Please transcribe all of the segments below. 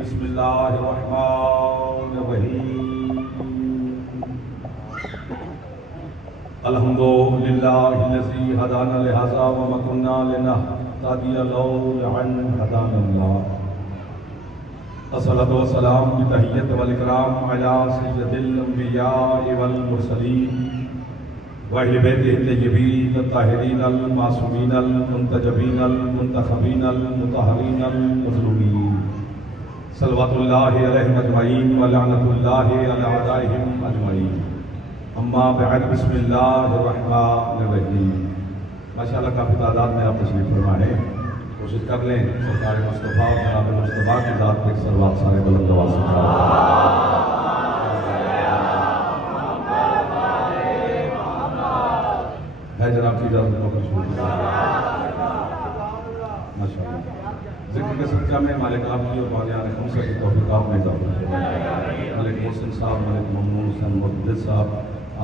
बिस्मिल्लाहिर्रहमानिर्रहीम। अल्हम्दुलिल्लाहिल्लज़ी हदाना लिहाज़ा व मा कुन्ना लिनहतदिया लौला अन हदानल्लाह। अस्सलातु वस्सलाम बितहिय्यति वल इकराम अला सय्यदिल अंबिया'i वल मुरसलीन व अहलि बैतिहि तय्यबीन ताहिरीन अल मासूमीन अल मुंतजबीन अल मुंतखबीन अल मुतहहरीन अल मज़लूमीन सल्लल्लाहु अलैहि अजमईन व लअनतुल्लाहि अला अदाइहिम अजमईन। अम्मा बअद बिस्मिल्लाहिर्रहमानिर्रहीम। माशाअल्लाह काफ़ी तादाद में आप तशरीफ़ फरमा है। कोशिश कर लें सरकार मुस्तफ़ा और जनाब मुस्तफ़ा की ज़ात पे सलवात सारे बुलंद आवाज़ से है जनाब की इजाज़त में शुरू माशाअल्लाह। ज़िक्र के सदका में मालिक आपकी और वालियान खुमसा की तौफ़ीक़ आप में इज़ाफ़ा फरमाए। मलिक मोहसिन साहब, मलिक ममनून हुसैन मुहद्दिस साहब,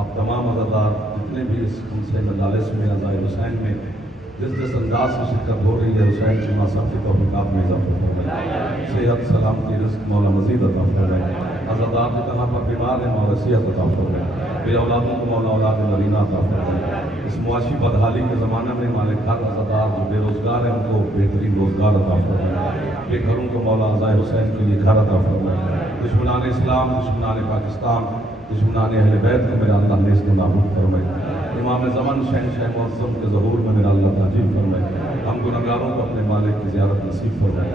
आप तमाम अज़ादार जितने भी इस खुमसे मजालिस में अज़ाए हुसैन में जिस जिस अंदाज से शिरकत हो रही है, हुसैन की माँ साहब की तौफ़ीक़ आप में इज़ाफ़ा फरमाए। सेहत सलामती रिज़्क़ मौला मज़ीद अता फरमाए। अज़ादार भी कहाँ पर बीमार हैं मौला सेहत अता फरमाए। बे औलादों को मौला औलाद नरीना अता फरमाए। इस मुआशी बदहाली के ज़माने में मालिक हर अज़ादार जो बेरोज़गार हैं उनको बेहतरीन रोज़गार अता फरमाए। बेघरों को मौला अज़ाए हुसैन के लिए घर अता फरमाए। दुश्मनान इस्लाम, दुश्मनान पाकिस्तान, दुश्मनान अहले बैत को मेरा अल्लाह नेस्त नाबूद फरमाए। इमाम ज़मान शहंशाह मुअज़्ज़म के ज़हूर में मेरा अल्लाह ताजीब फरमाए। हम गुनहगारों को अपने मालिक की ज़ियारत नसीब फरमाए।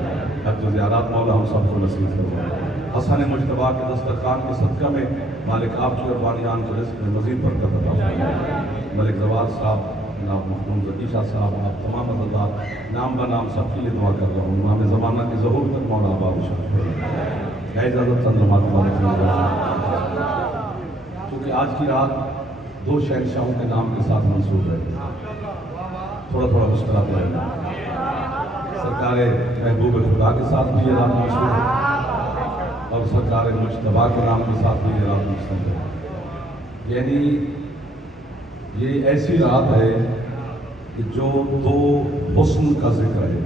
हज व ज़ियारत मौला हम सबको नसीब फरमाए। हसन मुजतबा के दस्तरखान के सदका में मालिक आपकी और वालियान के रिज़्क़ में मज़ीद बरकत अता फरमाए। मलिक जवाद साहब, जनाब मखदूम ज़की शाह साहब, आप तमाम अज़ादार नाम ब नाम सबके लिए दुआ कर रहा हूँ। इमाम ज़माना के ज़हूर तक मौला आबाद है इजाज़त चंद्रमात क्योंकि आज की रात दो शहंशाहों के नाम के साथ मंसूब है। थोड़ा थोड़ा मुस्कुराते रहना। सरकार महबूब खुदा के साथ भी ये रात मंसूब है और सरकार मुजतबा के नाम के साथ भी ये रात मंसूब है। यानी ये ऐसी रात है कि जो दो हुस्न का जिक्र है।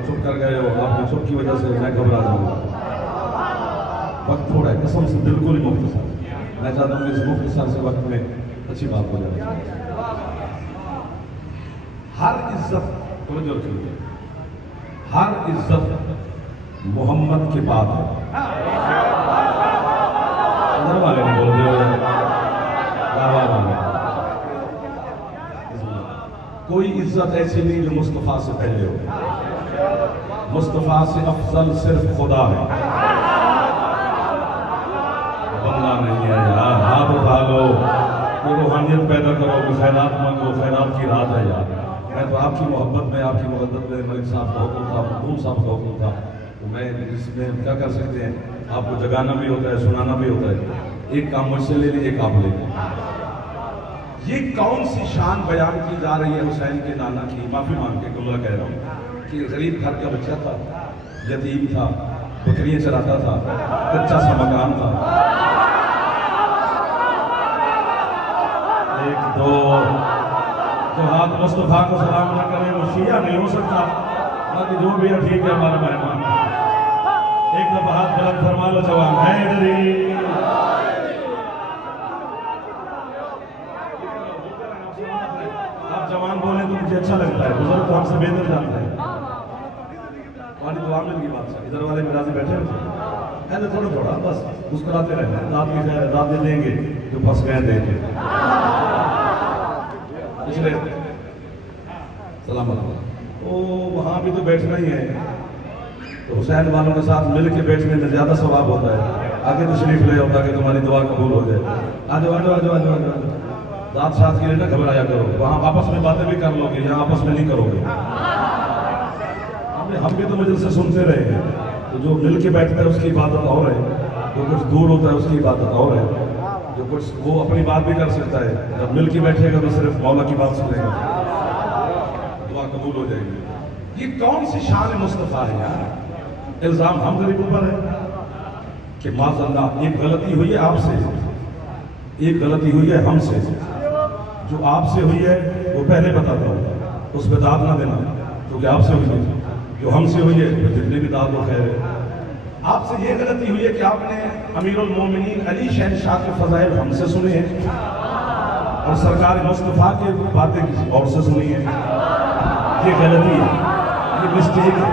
चुप कर गए हो, आपकी चुप की वजह से मैं घबरा जाऊंगा। वक्त थोड़ा है, कसम से बिल्कुल ही मुख्तसर। मैं चाहता हूँ कि इस मुख्तसर से वक्त में अच्छी बात हो जाए। हर इज्जत तवज्जो रखिए, हर इज्जत मोहम्मद के बाद है। इधर वाले नहीं बोल रहे, कोई इज्जत ऐसी नहीं जो मुस्तफ़ा से पहले हो। मुस्तफ़ा से अफजल सिर्फ खुदा है। बंगला नहीं है यार, हाथ उठा लो, कोई रूहानियत पैदा करो, कोई खैरात मांगो, खैरात की रात है यार। मैं तो आपकी मोहब्बत में, आपकी मोहब्बत में मलिक साहब का हुक्म था, मखदूम साहब का हुक्म था, तो मैं इसमें क्या कर सकते हैं। आपको जगाना भी होता है, सुनाना भी होता है। एक काम मुझसे ले लीजिए, एक आप ले लीजिए। ये कौन सी शान बयान की जा रही है हुसैन के नाना की। माफी मांग के जुमला कह रहा हूँ कि गरीब घर का बच्चा था, यतीम था, बकरियां चराता था, कच्चा सा मकान था। एक दो तो हाथ मुस्तफा को सलाम न करें वो शिया नहीं हो सकता। बाकी जो भी है ठीक है, हमारा मेहमान। एक दफा हाथ बुलंद फरमा लो जवान हैदरी। आप जवान बोले तो मुझे अच्छा लगता है, बुजुर्ग तो हमसे बेहतर जानते हैं। वाली तो आमिर की बात है, इधर वाले मिराजी बैठे हैं ऐसे थोड़ा थोड़ा बस मुस्कुराते रहना। रात की खैर रात दे देंगे जो फंस गए देंगे। पिछले सलाम ओ वहाँ भी तो बैठना ही है, तो हुसैन वालों के साथ मिल के बैठने में ज्यादा सवाब होता है। आगे तशरीफ ले होता कि तुम्हारी दुआ कबूल हो जाए। आ जाओ आ जाओ आ जाओ आ जाओ। रात साथ के लिए ना घबराया करो, वहाँ आपस में बातें भी कर लोगे, यहाँ आपस में नहीं करोगे। हम भी तो मुझे से सुनते रहे हैं, तो जो मिल के बैठता है उसकी इबादत और है, जो कुछ दूर होता है उसकी इबादत और है। जो कुछ वो अपनी बात भी कर सकता है, जब मिल के बैठेगा तो सिर्फ मौला की बात सुनेगा, दुआ कबूल हो जाएगी। ये कौन सी शान मुस्तफ़ा है यार। इल्जाम हम गरीबों पर है कि माज़अल्लाह एक गलती हुई है आपसे, एक गलती हुई है हमसे। जो आपसे हुई है वो वो पहले बताता हूँ, उस पर दाद ना देना, क्योंकि आपसे हुई है, जो हमसे हुई है तो जितनी भी दाद वो खैर है। आपसे ये गलती हुई है कि आपने अमीरुल मोमिनीन अली शहनशाह के फजाइल हमसे सुने हैं और सरकार मुस्तफ़ा के बातें किसी और से सुनी है। ये गलती है, ये मिस्टेक है।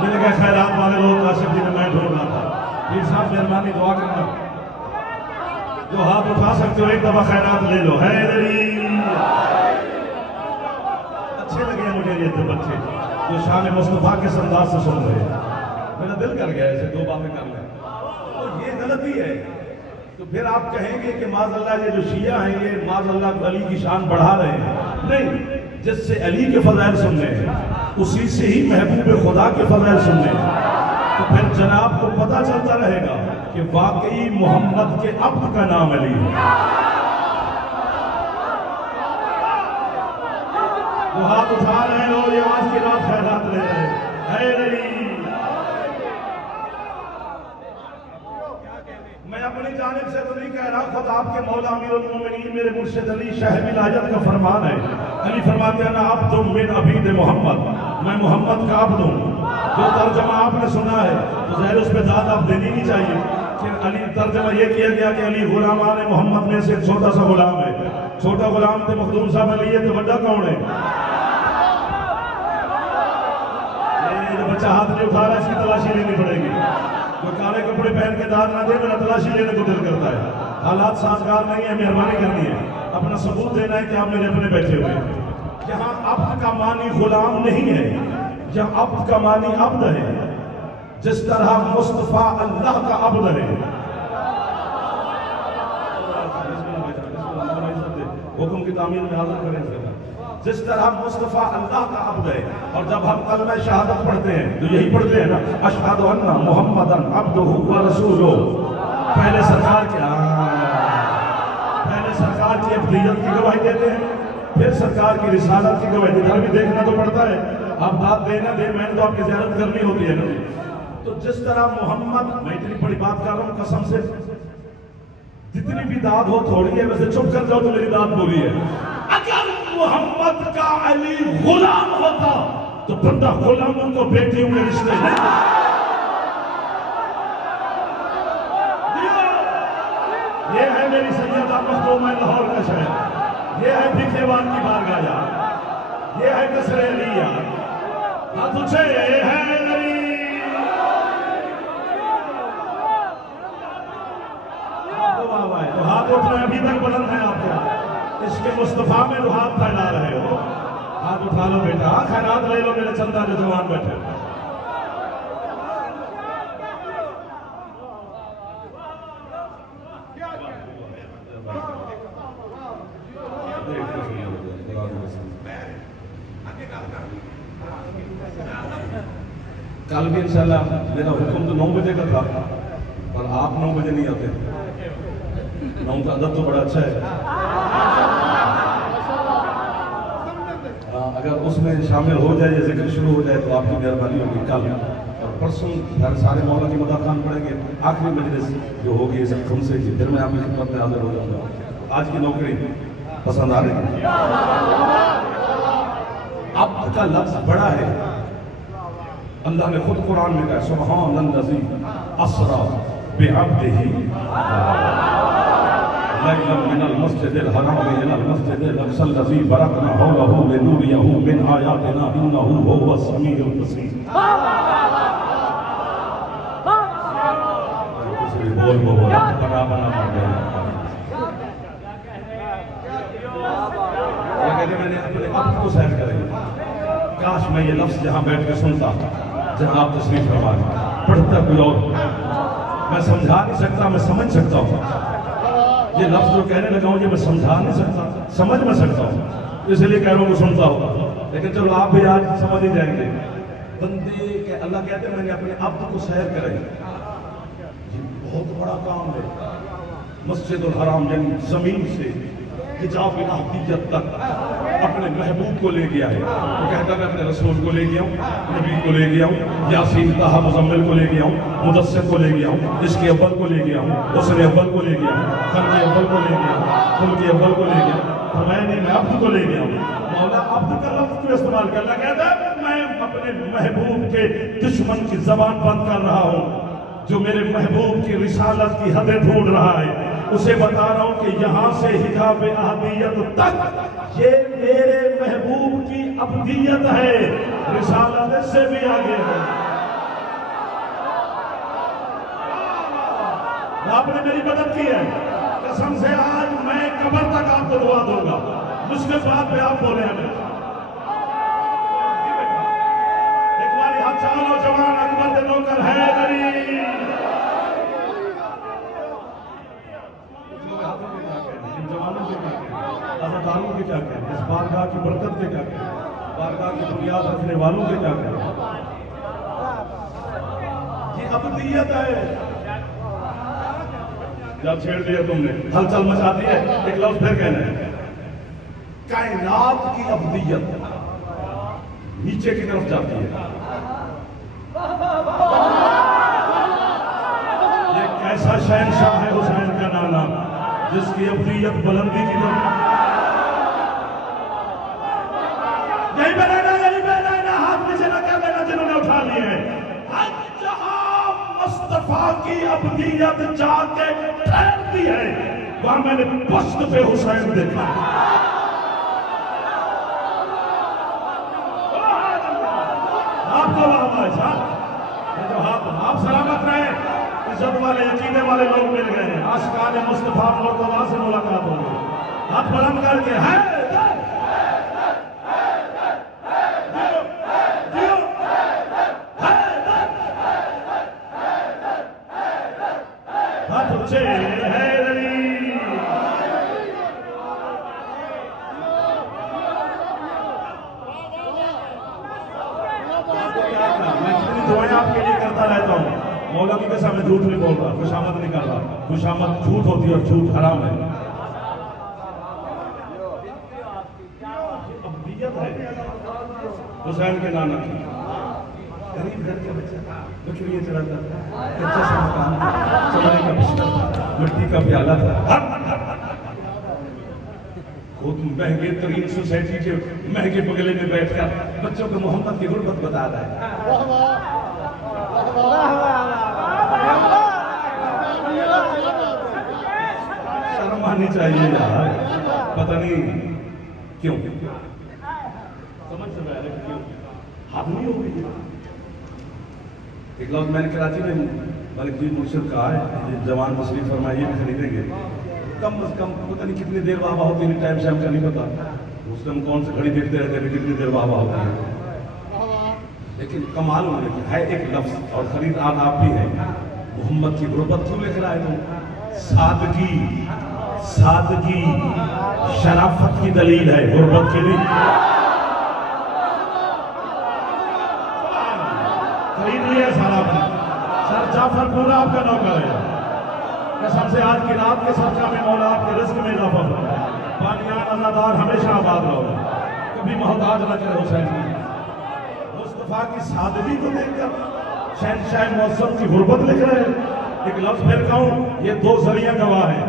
मिल गए खैरात वाले लोग, काशिफ जी ने मैं ढूंढ रहा था। पीर साहब मेहरबानी दुआ करना, जो हाथ उठा सकते हो एक दफा खैरात ले लो। हैदरी अच्छे लगे मुझे ये तो बच्चे जो शान मुस्तफ़ा के अंदाज से सुन रहे हैं, मेरा दिल कर गया ऐसे दो बातें कर लें। तो ये गलती है। तो फिर आप कहेंगे कि माज़अल्लाह ये जो शिया हैं ये माज़अल्लाह अली की शान बढ़ा रहे हैं। नहीं, जिससे अली के फजाइल सुनने हैं उसी से ही महबूब खुदा के फजाइल सुनने हैं। तो फिर जनाब को पता चलता रहेगा कि वाकई मोहम्मद के अब्द का नाम अली है। वो हाथ उठा रहे हैं और ये आज की रात खैरात ले रहे हैं। मैं अपनी जानिब से तो नहीं कह रहा, खुद आपके मौला अमीरुल मोमिनीन मेरे मुर्शिद अली शाह विलायत का फरमान है। अली फरमाते हैं ना अब्दुम मिन अबीद मोहम्मद, मैं मोहम्मद का अब्द हूँ। जो तर्जमा आपने सुना है तो ज़ाहिर उस पर दाद आप देनी नहीं चाहिए कि अली तर्जमा ये किया गया कि अली गुलामान मोहम्मद में से एक छोटा सा गुलाम है। छोटा गुलाम थे मखदूम साहब अली है, तो बड़ा कौन है? ये बच्चा हाथ नहीं उठा रहा, इसकी तलाशी लेनी पड़ेगी। जो काले कपड़े पहन के दाद ना दे, मेरा तलाशी लेने को दिल करता है। हालात साजगार नहीं है, मेहरबानी करनी है, अपना सबूत देना है कि आप मेरे अपने बैठे हुए हैं। यहाँ अब्द का मानी गुलाम नहीं है, यहाँ अब्द का मानी अब्द है। जिस तरह मुस्तफा अल्लाह का अब्द है, हुक्म की तामील में हाजिर करें। जिस तरह मुस्तफा अल्लाह का अब्द है, और जब हम कलमा शहादत पढ़ते हैं तो यही पढ़ते हैं ना, अशहदु अन्ना मुहम्मदन अब्दुहु व रसूलुहु। पहले सरकार की अब्दियत की गवाही देते हैं, फिर सरकार की रिसालत की गवाही। इधर भी देखना तो पड़ता है, आप दाद देना दे, मैंने तो आपकी ज़ियारत करनी होती है ना। तो जिस तरह मोहम्मद, मैं इतनी बड़ी बात कर रहा हूँ कसम से, जितनी भी दाद हो थोड़ी है, वैसे चुप कर जाओ तो मेरी दाद बोली है। अगर मोहम्मद का अली गुलाम होता तो बंदा गुलामों को बेटियों में रिश्ते नहीं। ये है मेरी सैयदा मखदूमा लाहौर का शहर, ये है भिखेवान की बारगाह, ये है कसरे अलिया। हाथ ऊंचे है तो हाथ उठना अभी तक बुलंद है आपके, इसके मुस्तफा में जो हाथ फैला रहे हो, हाथ उठा लो बेटा, खैरात ले लो मेरे चंदा जो जवान बैठे। कल भी इंशाल्लाह मेरा हुक्म तो 9 बजे का था, पर आप 9 बजे नहीं आते। 9 का अदब तो बड़ा अच्छा है। अगर उसमें शामिल हो जाए या जिक्र शुरू हो जाए तो आपकी मेहरबानी होगी। कल और परसों फिर सारे मौला की मदद खान पड़ेंगे, आखिरी मजलिस जो होगी इस खुमसे की, फिर मैं आपकी खिदमत में हाजिर हो जाऊंगा। आज की नौकरी पसंद आ रही है? अब का लफ्ज बड़ा है, अल्लाह ने खुद कुरान में कहा सुब्हानल्लज़ी अस्रा बिअब्दिही लैलन मिनल मस्जिदिल हराम इलल मस्जिदिल अक़सल लज़ी बरकना हौलहु लिनुरियहु मिन आयातिना इन्नहु हुवस समीउल बसीर। बोल बना मार गया। मैंने अपने आप को सहन करेंगे, काश मैं ये लफ्ज जहाँ बैठ के सुनता, जहाँ आप तशरीफ फरमा पढ़ता कोई और। मैं समझा नहीं सकता, मैं समझ सकता हूँ। ये लफ्ज जो कहने लगा हूँ ये मैं समझा नहीं सकता, समझ में सकता हूँ, इसलिए कह रहा हूँ सुनता हूँ। लेकिन चलो आप भी आज समझ ही जाएंगे। बंदे के अल्लाह कहते हैं मैंने अपने आप को सैर कराई, ये बहुत बड़ा काम है। मस्जिदुल हराम यानी जमीन से हिजाब अहदियत तक अपने महबूब को ले गया है। वो कहता मैं अपने रसूल को ले गया हूँ, नबी को ले गया हूँ, यासीन ताहा मुजम्मिल को ले गया हूँ, मुदस्सिर को ले गया हूँ, इसके अव्वल को ले गया हूँ, उसने अव्वल को ले गया हूँ, खल के अव्वल को ले गया हूँ, खुल के अव्वल को ले गया हूँ। तो मैं अब्द को ले गया हूँ। मौला अब्द का लफ्ज़ क्यों इस्तेमाल कर रहा? कहता है मैं अपने महबूब के दुश्मन की जबान बंद कर रहा हूँ, जो मेरे महबूब की रिसालत की हदें ढूंढ रहा है। उसे बता रहा हूं कि यहां से हिजाब अहदियत तक ये मेरे महबूब की अब्दियत है, रिसालत से भी आगे है। आपने मेरी मदद की है, कसम से आज मैं कब्र तक आपको दुआ दूंगा। मुश्किल बात पे आप बोले हमें। एक बार हाथ चालो जवान अकबर दे नौकर है अज़ादारों के क्या कहने, इस बारगाह की बरकत के क्या कहने, बारगाह की बुनियाद रखने वालों के क्या कहने। ये अब्दियत है। जब छेड़ दिया तुमने, हलचल मचा दी है, एक लफ्ज़ फिर कहना है कायनात की अब्दियत नीचे की तरफ जाती है। ये कैसा शहंशाह है हुसैन का नाना, जिसकी अब्दियत बुलंदी की तरफ। यही पे रहना, हाथ नीचे न कर देना जिन्होंने उठा लिए हैं। जहां मुस्तफा की अब्दियत जाके ठहरती है, वहां मैंने पुश्त पे हुसैन देखा। आपको आप सलामत रहे, इज्जत वाले यकीने वाले लोग मिल गए हैं। आशिकान मुस्तफा मुर्तज़ा से मुलाकात होगी। हाथ बुलंद करके है आपके लिए करता रहता हूँ। मौला की कसम मैं झूठ नहीं बोल रहा, खुशामद नहीं कर रहा। खुशामद झूठ होती है और झूठ हराम है। अब्दियत है हुसैन के नाना की। गरीब घर के बच्चे बकरियां चलाता था, कच्चा सा मकान था, चमड़े का बिस्तर था, मिट्टी का प्याला था। खुद महंगे तरीन सोसाइटी के महंगे बगले में बैठकर बच्चों को मोहम्मद की गुर्बत बता रहा है। शर्म आनी चाहिए यार, पता नहीं क्यों समझ से पहले क्यों हाथ नहीं हो गई। एक लफ्ज़ मैंने कराची में मलिक जी मुर्शिद कहा है, जवान तशरीफ फरमाइए भी खरीदेंगे, कम से कम पता नहीं कितनी देर वाह होती है, टाइम से हमका नहीं पता। उस टाइम कौन से घड़ी देखते रहते हैं कितनी देर वाह होती है, लेकिन कमाल होने की है एक लफ्ज़ और खरीदार आप भी है। मोहम्मद की गुर्बत क्यों लिख रहा है तुम? सादगी, सादगी शराफत की दलील है, गुर्बत की नहीं। खरीद लिया सारा सर जाफर पूरा आपका नौकर है। कसम से आज की रात के सदका में मौला आपके रिस्क में इजाफा फरमाए। बानियान अज़ादार हमेशा आबाद रहो, कभी मोहताज न करे हुसैन की। मुस्तफा की सादगी को देखकर शहंशाह मौसम की गुर्बत लिख रहे हैं। एक लफ्ज़ फिर कहूं, ये दो जरिया गवाह है।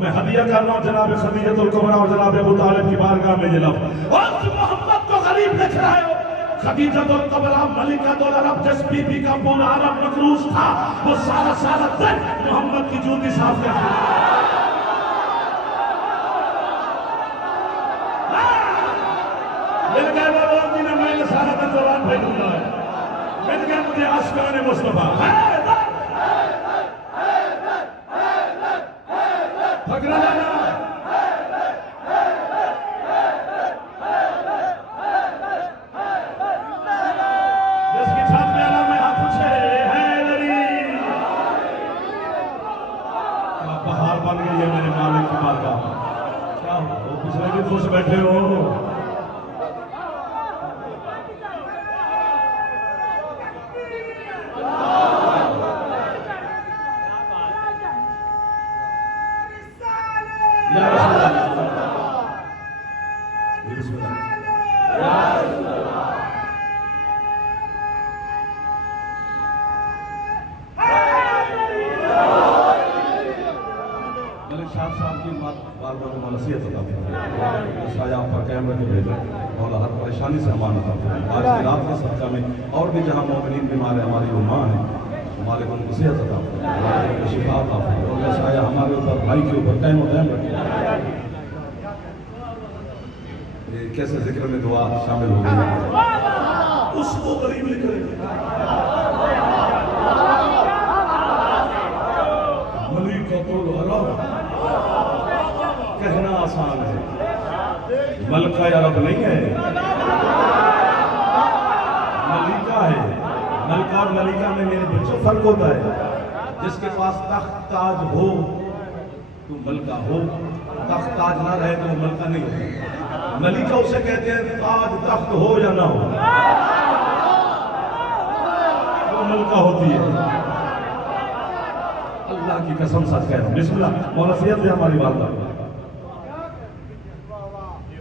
मैं हदिया कर रहा हूं जनाब खदीजतुल कुबरा और जनाब अबू तालिब की बारगाह में। ये लफ्ज़ और मोहम्मद को गरीब लिख रहा है। खदीजतुल कुबरा मलिकतुल अरब, जिस बीबी का पूरा अरब मकरूज था, वो सारा सारा दिन मोहम्मद की जूती साफ करती है। मिल गए वो लोग जिन्हें मैंने सारा दिन जवान पे ढूंढा है। मिल गए मुझे आशिकान मुस्तफा। जिसकी छात में आला में हाथ पूछे क्या बहार बन गई है मेरे मालिक की बारगाह। क्या वो पिछले भी खुश बैठे हो। मौला नसीहत अता फरमाए, साया आप पर कायम रखे भेजा मौला, हर परेशानी से अमान अता फरमाए। आज की रात के सदका में और भी जहाँ मोमिनीन बीमार है, हमारी जो माँ है, मालिक उनको सेहत अता फरमाए, उनको शिफा अता फरमाए, और साया हमारे ऊपर, भाई के ऊपर कायम रखे। कैसे जिक्र में दुआ शामिल हो गई, उसको करीब लिख रहे कहना आसान है, मलका अरब नहीं है, मलिका है। मलका और मलिका में मेरे बच्चों फर्क होता है। जिसके पास तख्त ताज हो तो मलका हो, तख्त ताज ना रहे तो मलका नहीं हो। मलिका उसे कहते हैं ताज तख्त हो या ना हो, वो मलका होती है। अल्लाह की कसम सच कह रहा हूं। बिस्मिल्लाह, मौला सैयद है हमारी वालदा।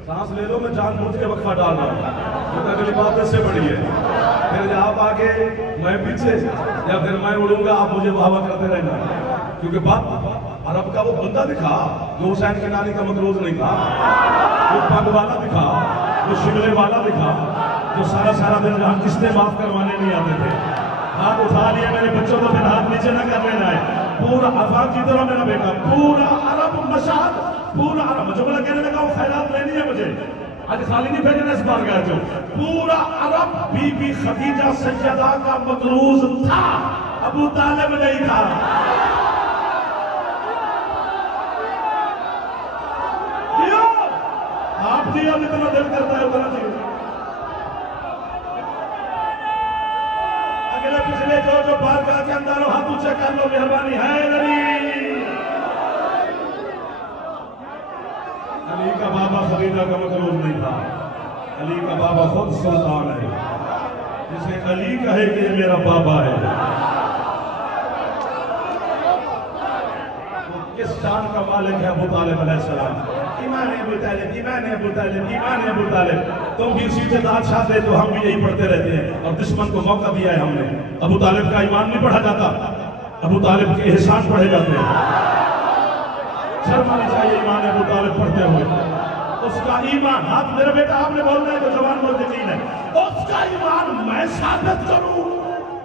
सांस ले लो, मैं जानबूझ के वक्फा डाल रहा हूं, क्योंकि अगली बात इससे बड़ी है। फिर आप आगे, मैं पीछे, या फिर मैं उड़ूंगा, आप मुझे वाह करते रहना। क्योंकि बात अरब का वो बंदा दिखा जो हुसैन की नानी का मकरूज नहीं था, वो पग वाला दिखा, वो शिमले वाला दिखा, जो सारा सारा दिन जहां किस्तें माफ करवाने नहीं आते थे। हाथ उठा लिया मेरे बच्चों को, फिर हाथ नीचे ना कर लेना है। पूरा आजाद की तरह मेरा बेटा, पूरा अरब मशाद, पूरा अरब, मुझे बोला कहने लगा वो खैरात लेनी है मुझे, आज खाली नहीं भेजना इस बार गया। जो पूरा अरब बीबी खदीजा सैयदा का मकरूज था, अबू तालिब नहीं था। आप जी अब इतना दिल करता है उतना जी। अगले पिछले जो बार के अंदर हाथ ऊंचा कर लो, मेहरबानी है। अली का बाबा खदीजा का मकरूज नहीं था, अली का बाबा खुद सुल्तान है। जिसे अली कहे कि ये मेरा बाबा है, वो किस शान का मालिक है अबू तालिब अलैहिस्सलाम। ईमान है अबू तालिब, ईमान है अबू तालिब, ईमान है अबू तालिब। तुम भी उसी से दाद शाद तो हम भी यही पढ़ते रहते हैं, और दुश्मन को मौका दिया है हमने। अबू तालिब का ईमान नहीं पढ़ा जाता, अबू तालिब के एहसान पढ़े जाते हैं। शर्म आनी चाहिए ईमान अबू तालिब पढ़ते हुए। उसका ईमान, हाथ मेरा बेटा आपने बोलना है जो जवान बोलते यकीन है, उसका ईमान मैं साबित करूं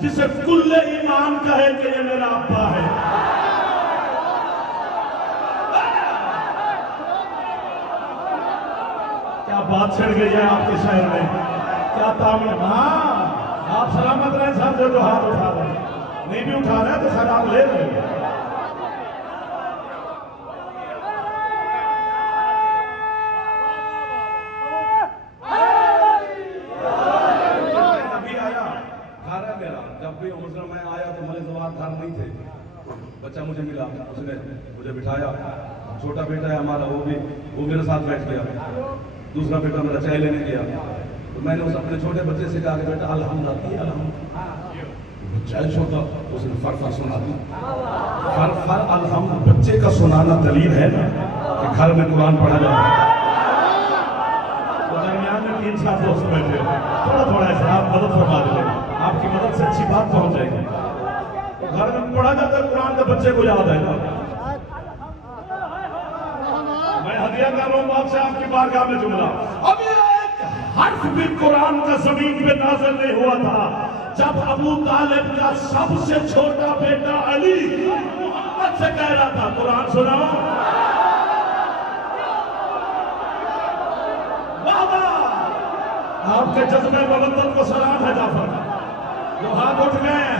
जिसे कुल्ले ईमान कहे कि ये मेरा अब्बा है। क्या बात छिड़ गई है आपके शहर में, क्या तामीर। हाँ, आप सलामत रहे सब जो हाथ उठा रहे हैं, नहीं भी उठा रहे तो सर आप ले रहे हैं। जब भी उम्र में आया तो मलिक जवान घर नहीं थे, बच्चा मुझे मिला, उसने मुझे बिठाया। छोटा बेटा है हमारा, वो मेरे साथ बैठ गया। दूसरा बेटा मेरा चाय लेने गया, तो मैंने उस अपने छोटे बच्चे से कहा कि बेटा अल्हम्दुलिल्लाह, चाय छोटा, उसने फर सुना दी। फर अल्हम्द बच्चे का सुनाना दलील है ना कि घर में कुरान पढ़ा जाए। तो दरमियान में 3-4 दोस्त बैठे, थोड़ा ऐसा आप मदद फरमा दें, आपकी मदद से अच्छी बात पहुंच जाएगी। तो घर में पढ़ा जाता है कुरान, तो बच्चे को याद है ना। मैं हदिया कर रहा हूं आपसे आपकी बारगाह में जुमला। अब एक हर्फ भी कुरान का जमीन पे नाज़िल नहीं हुआ था जब अबू तालिब का सबसे छोटा बेटा अली मोहम्मद से कह रहा था कुरान सुनाओ। बाबा आपके जज्बे मुबद्दल को सलाम है जाफर, जो हाथ उठ गए हैं,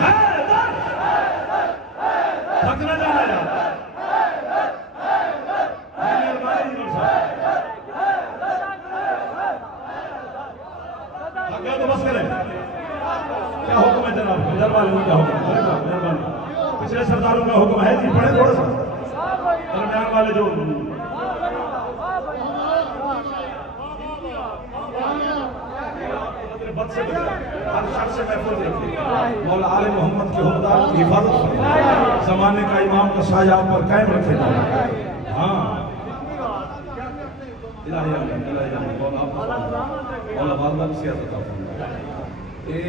थक न जाना यार। तो बस करें, क्या हुक्म है जनाब, इधर वालों क्या हुक्म, मेहरबानी। पिछले सरदारों का हुक्म है जी, पढ़े थोड़ा सा। दरमियान वाले जो बद से हर शख्स से महफूज रखिए। मौला आले मोहम्मद के हुक्मदार की हिफाजत करें, जमाने का इमाम का साया आप पर कायम रखे। हाँ,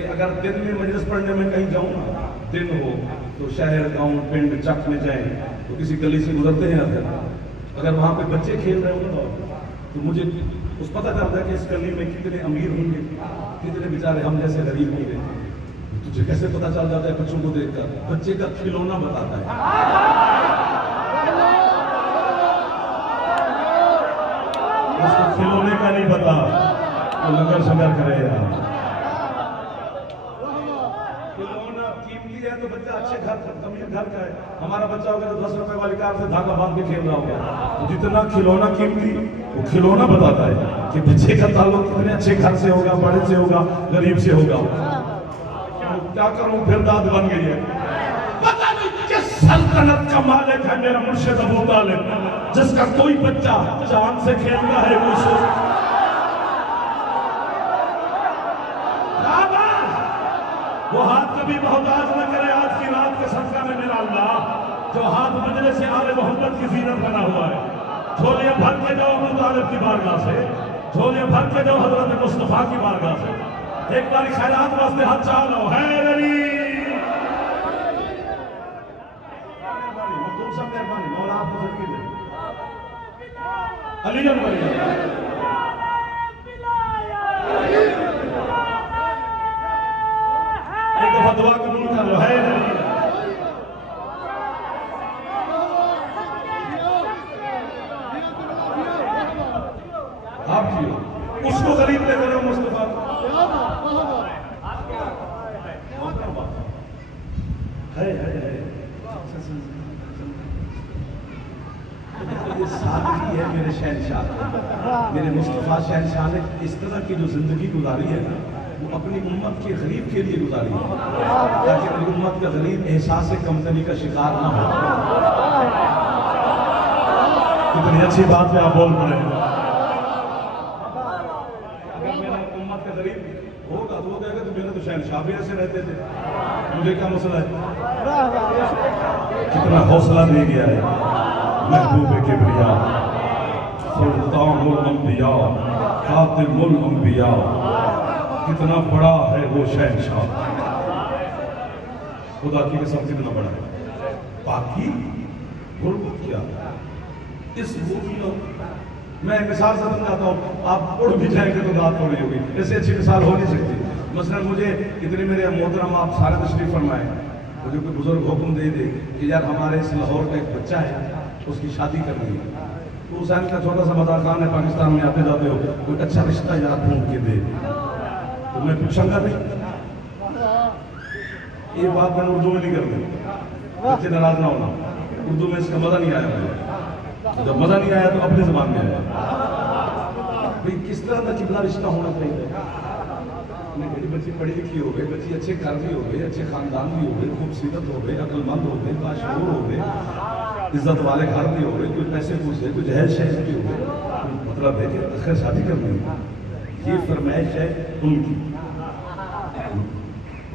अगर दिन में मजलिस पढ़ने में कहीं जाऊँ ना, दिन हो तो शहर गांव पिंड चक में जाएं तो किसी गली से गुजरते हैं, अगर वहाँ पे बच्चे खेल रहे होंगे तो मुझे उस पता चलता है कि इस गली में कितने अमीर होंगे, कितने बेचारे हम जैसे गरीब होंगे। तुझे कैसे पता चल जाता है? बच्चों को देखकर। बच्चे का खिलौना बताता है। उसको खिलौने का नहीं पता, वो लंगर शंगर करे यार। खिलौना कीमती है तो बच्चा अच्छे घर अमीर घर का है। हमारा बच्चा होगा तो 10 रुपए वाली कार से धागा बांध के खेल रहा होगा। तो जितना खिलौना कीमती, वो खिलौना बताता है कि बच्चे का ताल्लुक कितने अच्छे घर से होगा, बड़े से होगा, गरीब से होगा। क्या करूं, फिर दाद बन गई है। पता नहीं किस सल्तनत का मालिक है मेरा मुर्शिद अबू तालिब, जिसका कोई बच्चा चांद से खेलता है। वो हाथ कभी मोहताज न करे आज की रात के सदका में मेरा अल्लाह, जो हाथ बजने से आले मोहम्मद की जीनत बना हुआ है। झोलियां भर के जाओ अबू तालिब की बारगाह से, झोलियां भर के जाओ हजरत मुस्तफा की बारगाह से। एक बार खैरात वास्ते हाथ चालो है मेहरबानी मौला आपको जिंदगी दे। अली जन एक दफा दुआ कबूल कर लो है। आप जियो, उसको गरीब ले करो मुस्तफा। है ये सादगी है मेरे शहनशाह, मेरे मुस्तफा शहनशाह ने इस तरह की जो जिंदगी गुजारी है ना, वो अपनी उम्मत के गरीब के लिए गुजारी है, ताकि अपनी उम्मत का गरीब एहसास कमतरी का शिकार ना हो। कितनी अच्छी बात है आप बोल पड़े। अगर मेरा उम्मत का गरीब होगा तो वो कहेगा तो मेरे तो शहनशाह भी ऐसे रहते थे, मुझे क्या मसला है। कितना हौसला दे गया है महबूब किबरिया, सुल्तानुल अंबिया, खातिमुल अंबिया। कितना बड़ा है वो शहनशाह, खुदा की कसम कितना बड़ा है। बाकी गुरबत क्या इस मैं मिसाल से समझाता हूँ, आप उड़ भी जाएंगे तो बात हो रही होगी, ऐसे अच्छी मिसाल हो नहीं सकती। मसलन मुझे इतने मेरे मोहतरम आप सारे तशरीफ फरमाए, मुझे कोई बुजुर्ग हुक्म दे दे कि यार हमारे इस लाहौर का एक बच्चा है, उसकी शादी करनी है, तो हुसैन का छोटा सा मदारखान है, पाकिस्तान में आते जाते हो, कोई अच्छा रिश्ता यार ढूंढ के दे, तो मैं पूछूंगा नहीं। ये बात मैंने उर्दू में नहीं करनी, बच्चे नाराज ना होना, उर्दू में इसका मजा नहीं आया मुझे। जब मजा नहीं आया तो अपनी जुबान में आया। भाई किस तरह का कितना रिश्ता होना चाहिए। मेरी बच्ची पढ़ी लिखी हो गई, बच्ची अच्छे घर भी हो गई, अच्छे खानदान भी हो गए, खूबसूरत हो गए, अक्लमंद हो गए, बाशऊर हो गए, इज्जत वाले घर भी हो गए, कोई पैसे पूछ गए, कोई जहज शहज भी हो गए, मतलब है कि खैर शादी करनी है, ये फरमाइश है उनकी।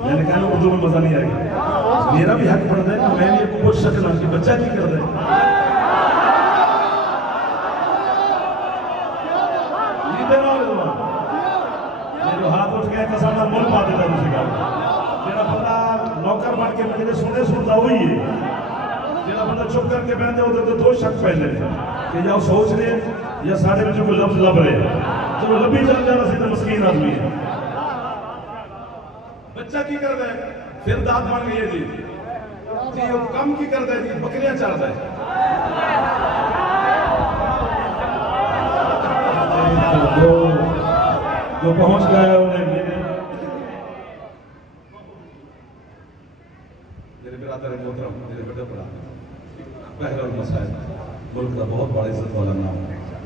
मैंने कहा उर्दू में मजा नहीं आएगा, मेरा भी हक बनता है कि मैं भी पूछ सकना कि बच्चा की कर रहा है। हाथ उठ गया किसान मुल पा देता मेरा बंदा नौकर बन के मेरे सुने सुनता हुई है, जेड़ा बंदा चुप करके बैठे होते तो दो शक पहले कि या सोच रहे या साढ़े बच्चों को लफ्ज लब रहे, जब लबी चल जाना सीधा मस्कीन आदमी है। बच्चा की कर दे फिर दांत बन गई जी जी, वो कम की कर दे जी, बकरियां चढ़ दे। जो पहुंच गए उन्हें मेरे बिरादर मोहतरम, मेरे बड़े बड़ा बहरल मसाइल मुल्क का बहुत बड़ा इज्जत वाला नाम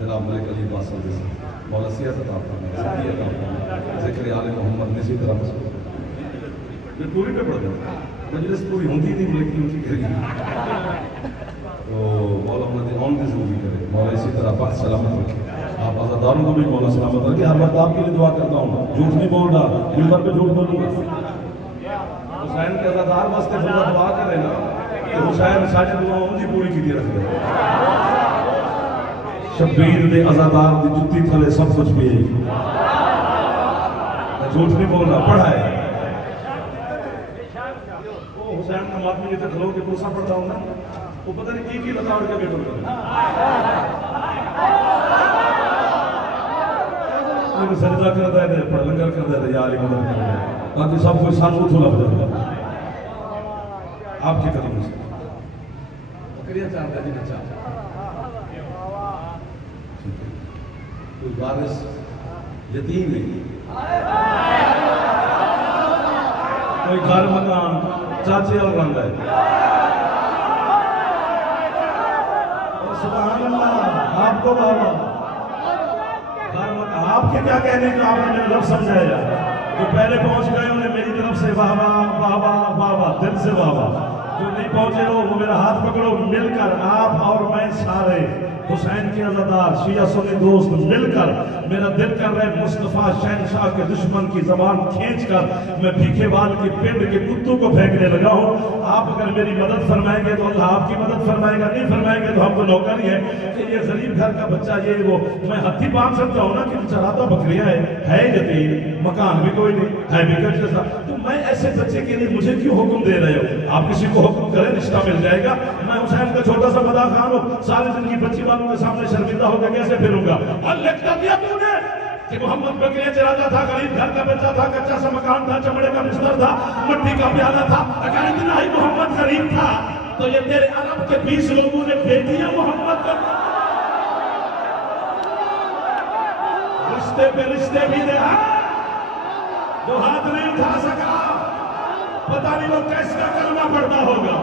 जनाब मलिक अली बासल जैसे मौला सियासत ज़िक्र आले मोहम्मद ने इसी तरह मैं पूरी पे पढ़ देता, मजलिस पूरी होती नहीं मलिक की उनकी करेगी तो मौला ऑन की जिंदगी करे, मौला इसी तरह पाक सलामत रखे। आप आज़ादारों को भी मौला सलामत रखे। हर वक्त आपके लिए दुआ करता हूँ, झूठ नहीं बोल रहा, मिंबर पे झूठ बोलूँगा। हुसैन के आज़ादार वास्ते बंदा दुआ करे ना कि हुसैन सारी दुआओं की पूरी की रखे। शब्बीर दे आज़ादार दी जुत्ती थले सब कुछ भी है, झूठ नहीं बोल रहा, पढ़ा है। हुसैन का मातमी जितने खलो के पूछा पड़ता हूँ ना, वो पता नहीं की बताओ के बेटों को सजदा करता है पढ़ लंगर करता है यार मदद कर रहा है बाकी सब कोई सानू थोड़ा बदल जाता आपके कदम से करिए चाहता जी बच्चा कोई वारिस यतीम नहीं कोई घर मकान चाचे और रंग है सुभान अल्लाह आपको बाबा आपके क्या कहने का आपने मेरा लफ्ज समझाया जो पहले पहुंच गए उन्हें मेरी तरफ से वाह वाह वाह वाह वाह वाह दिल से वाह वाह जो नहीं पहुंचे हो वो मेरा हाथ पकड़ो मिलकर आप और मैं सारे हुसैन के अज़ादार शिया सुन्नी दोस्त मिलकर मेरा दिल कर रहे मुस्तफ़ा शहनशाह के दुश्मन की जबान खींचकर मैं भीखे बाल के पिंड के कुत्तों को फेंकने लगा हूं आप अगर मेरी मदद फरमाएंगे तो अल्लाह आपकी मदद फरमाएगा नहीं फरमाएंगे तो हम तो नौकर ही है कि ये गरीब घर का बच्चा ये वो मैं हथी बांध सकता हूँ ना कि चराता बकरियां है यतीम मकान भी कोई नहीं है बिगड़ जैसा तो मैं ऐसे बच्चे के लिए मुझे क्यों हुक्म दे रहे हो आप किसी को हुक्म करें रिश्ता मिल जाएगा मैं हुसैन का छोटा सा मदा खान हूँ सारी जिंदगी बच्ची वालों के सामने शर्मिंदा होकर कैसे फिरूंगा और लिखता दिया तूने कि मोहम्मद बकरियां चराता था गरीब घर का बच्चा था कच्चा सा मकान था चमड़े का बिस्तर था मिट्टी का प्याला था अगर इतना ही मोहम्मद गरीब था तो ये तेरे अरब के 20 लोगों ने भेज दिया मोहम्मद को रिश्ते पे रिश्ते भी दे जो हाथ नहीं उठा सका पता नहीं वो कैसा करना पड़ता होगा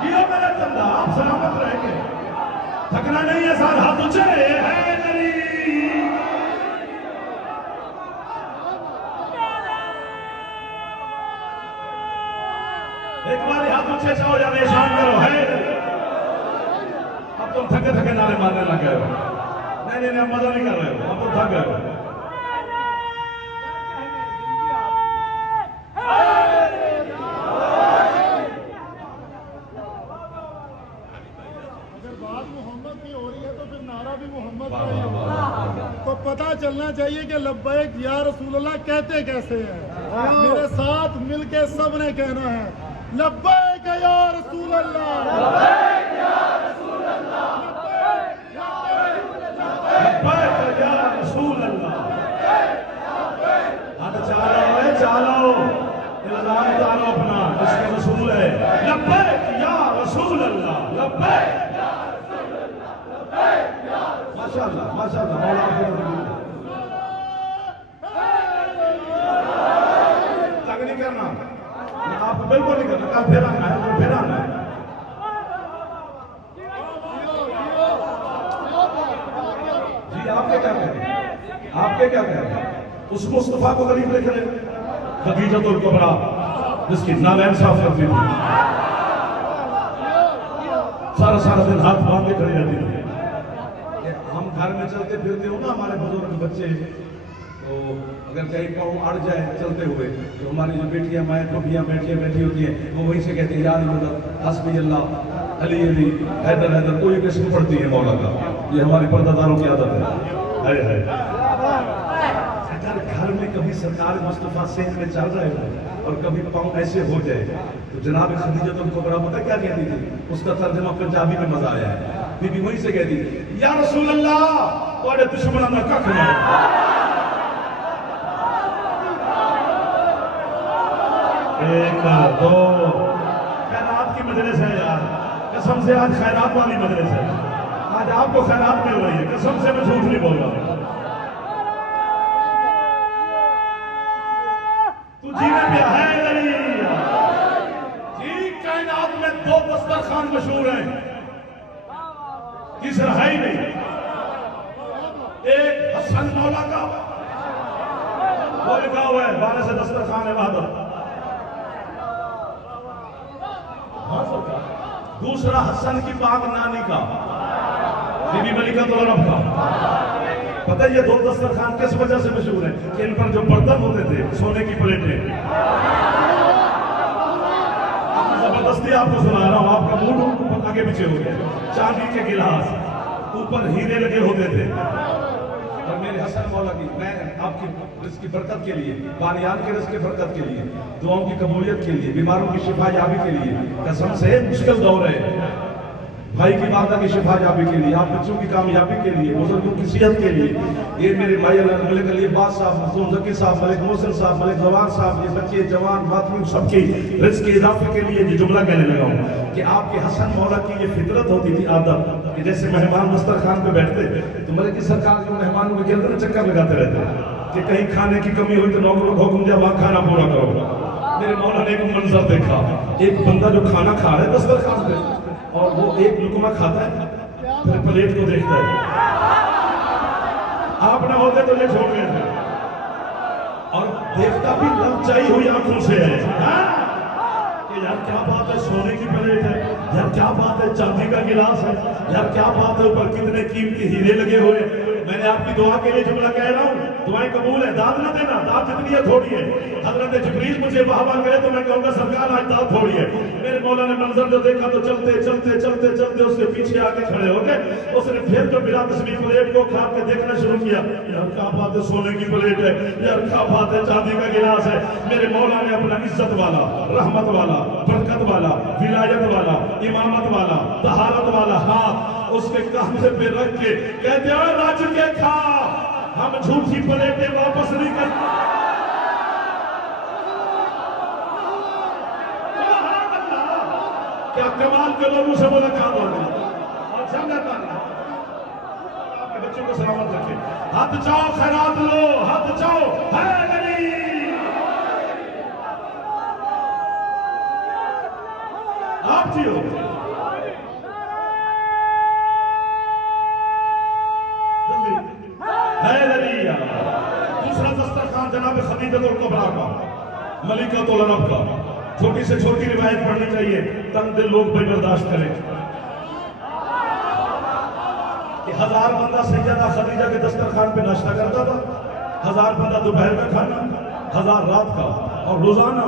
जियो मेरा चंदा आप सलामत रहेंगे थकना नहीं है सारा हाथ ऊंचे है एक बार हाथ ऊंचे जाओ या निशान करो है अब तुम थके थके नारे मारने लग गए हो नहीं नहीं मजा नहीं कर रहे हो अब तो थक गए हो तो पता चलना चाहिए कि लब्बैक या रसूल अल्लाह कहते कैसे हैं मेरे साथ मिलके सबने कहना है लब्बैक या रसूल अल्लाह लब्बैक या रसूल अल्लाह लब्बैक या रसूल अल्लाह हाथ चालो इल्जाम उतारो अपना इसका रसूल है लब्बैक या रसूल अल्लाह लब्बैक माशाअल्लाह माशाअल्लाह मौला तंग नहीं करना आप बिल्कुल नहीं करना कल फिर आना है फिर आना है जी आपके क्या कह रहे हैं आपके क्या कह रहे हैं उस मुस्तफा को गरीब लिख रहे खदीजतुल कुबरा जिसकी नालैन साफ करती थी सारा सारा दिन हाथ बांध के खड़ी रहती थी हम घर में चलते फिरते हो ना हमारे बुजुर्ग बच्चे तो अगर कहीं पाँव अड़ जाए चलते हुए तो हमारी जो बेटियां माएँ कबियाँ बैठी होती हैं वो वहीं से कहती है यार मदद हस्बी अल्लाह अली अली हैदर हैदर कोई किस्म पड़ती है मौला का ये हमारे पर्दादारों की आदत है अगर घर में कभी सरकार मुस्तफा सेख में चल रहे हो और कभी पाँव ऐसे हो जाए तो जनाब खदीजतुल कुबरा पता क्या कहती थी उसका तर्जमा पंजाबी में मजा आया है बीबी वहीं से कहती या रसूल अल्लाह तुम्हारे दुश्मनों का कख नहीं एक दो खैरात की मजलिस है यार कसम से आज खैरात वाली मजलिस है आज आपको खैरात मिल रही है कसम से मैं झूठ नहीं बोल रहा तू जीवन में है नहीं जी कायनात में 2 दस्तरखान मशहूर हैं तीसरा है ही नहीं एक हसन मौला का वो लिखा हुआ है 12 से दस्तरखान है वहां दूसरा हसन की पाक नानी का बीबी मलिका तोरब का पता है ये 2 दस्तरखान किस वजह से मशहूर है कि इन पर जो बर्तन होते थे सोने की प्लेटें जबरदस्ती आपको सुना रहा हूं आपका मूड आगे पीछे हो गया चांदी के गिलास ऊपर हीरे लगे होते थे और मेरे हसन मौला की, मैं आपकी रिज़्क़ की बरकत के लिए, बानियान के रिज़्क़ की बरकत के लिए, दुआओं की कबूलियत के लिए, बीमारों की शिफा याबी के लिए, कसम से मुश्किल दौर है, भाई की वादा की शिफा याबी के लिए, आप बच्चों की कामयाबी के लिए, बुजुर्गों की सेहत के लिए, ये मेरे भाई मलिक अली अब्बास साहब, मखदूम ज़की साहब, मलिक मोहसिन साहब, मलिक जवान साहब, ये बच्चे जवान मातमी सबकी रिज़्क़ के इजाफे के लिए ये जुमला कहने लगा हूँ कि आपके हसन मौला की ये फितरत होती थी आदत कि जैसे मेहमान दस्तरखान पे बैठते तो मलिक की सरकार जो मेहमानों के अंदर चक्कर लगाते रहते कि कहीं खाने की कमी हुई तो नौकरों को हुक्म दिया वहां खाना पूरा करो। मेरे मौला ने एक मंजर देखा, एक बंदा जो खाना खा रहा है दस्तरखान पे और वो एक लुकमा खाता है फिर प्लेट को देखता है, आप ना होते तो ले छोड़ गए थे, और देखता भी ललचाई हुई आंखों से है कि यार क्या बात है, सोने की प्लेट है यार, क्या बात है, चांदी का गिलास है यार, क्या बात है, ऊपर कितने कीमती हीरे लगे हुए। मैंने आपकी दुआ के लिए जुमला कह रहा हूँ, दुआएं कबूल है, दाद ना देना, दाद जितनी है थोड़ी है। हजरत जिब्रील मुझे वाहवा करे तो मैं कहूंगा सरकार आज दाद थोड़ी है। मेरे मौला ने मंजर जो देखा तो चलते चलते चलते चलते उसके पीछे आके खड़े हो गए, उसने फिर जो बिला तस्वीर प्लेट को खा के देखना शुरू किया, यार क्या बात है, सोने की प्लेट है यार, क्या बात है, चांदी का गिलास है। मेरे मौला ने अपना इज्जत वाला, रहमत वाला, बरकत वाला, विलायत वाला, इमामत वाला, तहारत वाला हाथ उसके कांधे पे रख के कहते हैं राज के खा, हम झूठी प्लेटें वापस नहीं कर। क्या कमाल के लोगों से मुलाकात हो गई और जंगत आपके बच्चों को सलामत रखे, हाथ जाओ खैरात लो, हाथ जाओ है गरीब। आप जी हो दूसरा दस्तरखान जनाब खदीजतुल कुबरा का, मलिकतुल अरब का। छोटी से छोटी रिवायत पढ़नी चाहिए, तंग दिल लोग भी बर्दाश्त करें कि 1000 बंदा सैयदा खदीजा के दस्तरखान पे नाश्ता करता था, 1000 बंदा दोपहर का खाना, 1000 रात का, और रोजाना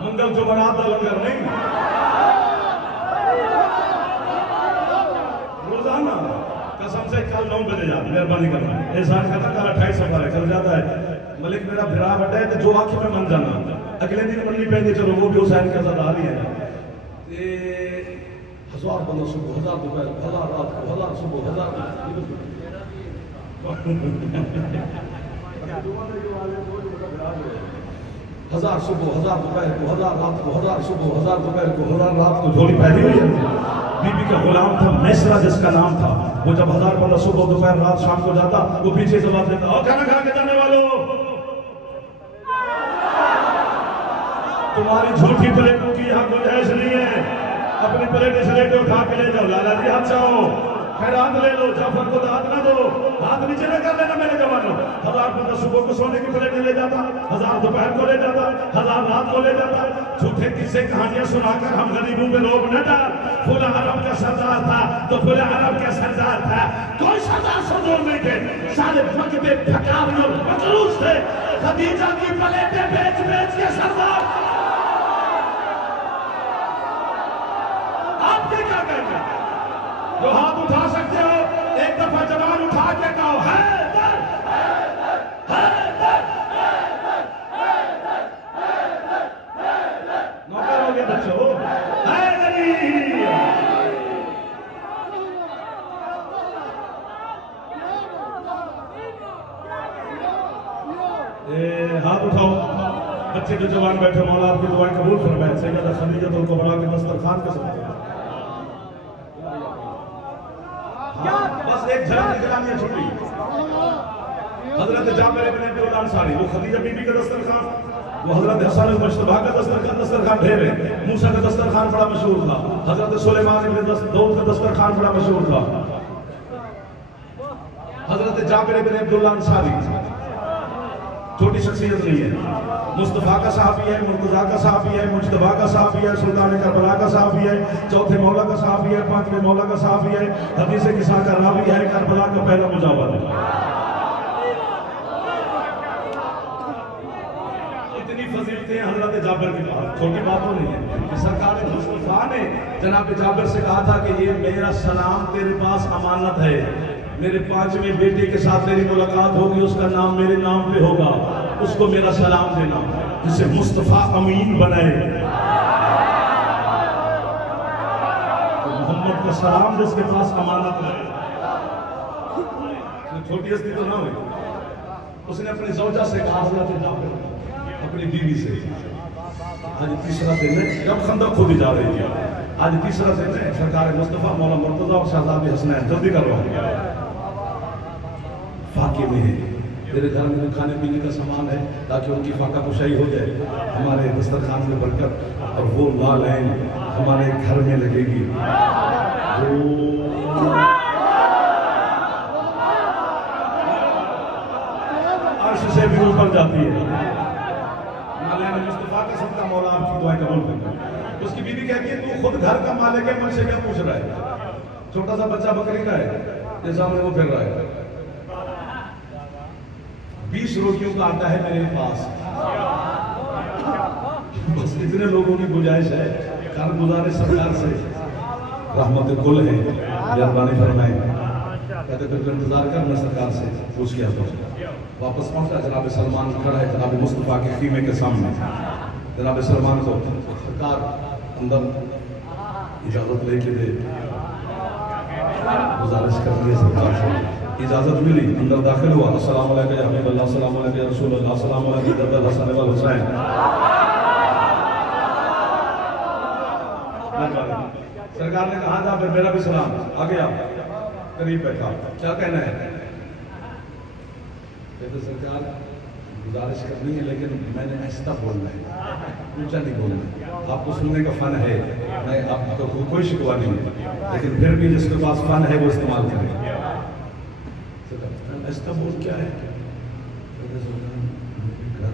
मंगल जुमरात का लंगर नहीं, रोजाना। कसम से कल 9 बजे जाता, मेहरबानी करना, एहसान करना, कल 28 सफर है, चल जाता है मलिक मेरा फिरा बटा है तो जो आंखें में मन जाना, अगले दिन मंडी पहने चलो, वो भी हुसैन के साथ आ रही है। 1000 बंदा सुबह, 1000 दोपहर, 1000 रात को, 1000 सुबह, 1000 1000 सुबह, 1000 दोपहर को, 1000 रात को, 1000 सुबह, 1000 दोपहर को, 1000 रात को झोली पहनी हुई है। बीबी का गुलाम था मैसरा जिसका नाम था, वो जब 1000 बंदा सुबह दोपहर रात शाम को जाता, वो पीछे जवाब देता, और खाना खा के जाने वालों, तुम्हारी झूठी प्लेटों की यहाँ गुंजाइश नहीं है, अपनी प्लेट इसलिए उठा के ले जाओ, लाला जी हाथ जाओ, खैरात ले लो, जाफर को दाद ना दो, हाथ नीचे न कर लेना मेरे जवानों। 1000 बंदा सुबह को सोने की प्लेट ले जाता, 1000 दोपहर को ले जाता, 1000 रात को ले जाता। झूठे किस्से कहानियां सुनाकर हम गरीबों में रोब न डाल। फुला अरब का सरदार था तो फुला अरब का सरदार था, कोई सरदार सदूर नहीं थे, सारे मकबे फकार और मकरूज थे। खदीजा की प्लेटें बेच बेच के सरदार। आपके क्या कहना, जो हाथ उठा सकते हो एक दफा जवान उठा के कहो है दर, नौकर हो गए बच्चों, है हाथ उठाओ बच्चे जो जवान बैठे, मौला आपकी दुआएं कबूल फरमाए। सैयदा खदीजतुल कुबरा के दस्तरखान के साथ बस एक झलक निकलानी है छुट्टी। हजरत जाबिर इब्न अब्दुल्लाह अंसारी, वो खदीजा बीबी का दस्तरखान, वो हजरत हसन मुश्तबा का दस्तरखान ढेर है। मूसा का दस्तरखान बड़ा मशहूर था, हजरत सुलेमान इब्न दाऊद का दस्तरखान बड़ा मशहूर था। हजरत जाबिर इब्न अब्दुल्लाह अंसारी छोटी शख्सियत नहीं है, मुस्तफा का साहबी है, मुर्तजा का साहबी है, मुज्तबा का साहबी है, सुल्तान करबला का साहबी है, चौथे मौला का साहबी है, पांचवें मौला का साहबी है, हदीस किसा का रावी है, करबला का पहला मुजावर है। इतनी फजीलतें हजरत जाबिर के पास, छोटी बात तो नहीं है। सरकार मुस्तफा ने जनाब जाबिर से कहा था कि ये मेरा सलाम तेरे पास अमानत है, मेरे 5वें बेटे के साथ मेरी मुलाकात होगी, उसका नाम मेरे नाम पे होगा, उसको मेरा सलाम देना, जिसे मुस्तफा अमीन बनाए। तो मोहम्मद का सलाम जिसके पास अमानत है, छोटी हस्ती तो ना हुई। उसने अपनी ज़ौजा से कहा, अपनी बीवी से, आज तीसरा दिन है, जब खंदक खुदी जा रही है, आज तीसरा दिन है, सरकार मुस्तफा मौला मुर्तजा और शहजादी हसनैन जल्दी करो, फाके में है, तेरे घर में खाने पीने का सामान है, ताकि उनकी फाका कुशाई हो जाए, हमारे दस्तरखान में बरकत और वो लालैन हमारे घर में लगेगी। अर्श से भी ऊपर जाती है। मुस्तफा का सबका मौला आपकी दुआएं कबूल करता। उसकी बीवी कहती है, तू खुद घर का मालिक है, मुझसे क्या पूछ रहा है? छोटा सा बच्चा बकरी का है, तेरे सामने वो फिर रहा है। 20 रोटियों का आता है मेरे पास, बस इतने लोगों की गुजाइश है, कार गुजारे सरकार से, रहमत कुल है, मेहरबानी फरमाए। कहते फिर इंतजार कर, मैं सरकार से पूछ के आता हूँ। वापस पहुंचा, जनाब सलमान खड़ा है जनाब मुस्तफा के खीमे के सामने। जनाब सलमान को सरकार अंदर इजाजत लेके दे, गुजारिश कर दी सरकार से, इजाजत मिली, अंदर दाखिल हुआ। अस्सलाम वालेकुम या हबीब अल्लाह, अस्सलाम वालेकुम या रसूल अल्लाह, अस्सलाम वालेकुम जद्दल हसन वल हुसैन। सरकार ने कहा था, फिर मेरा भी सलाम। आ गया, करीब बैठा, क्या कहना है? कहते सरकार गुजारिश करनी है, लेकिन मैंने ऐसा बोलना है, ऊंचा नहीं बोलना। आपको सुनने का फन है, मैं आपको कोई शिकवा नहीं है, लेकिन फिर भी जिसके पास फन है वो इस्तेमाल करें। ऐसा बोल क्या है? घर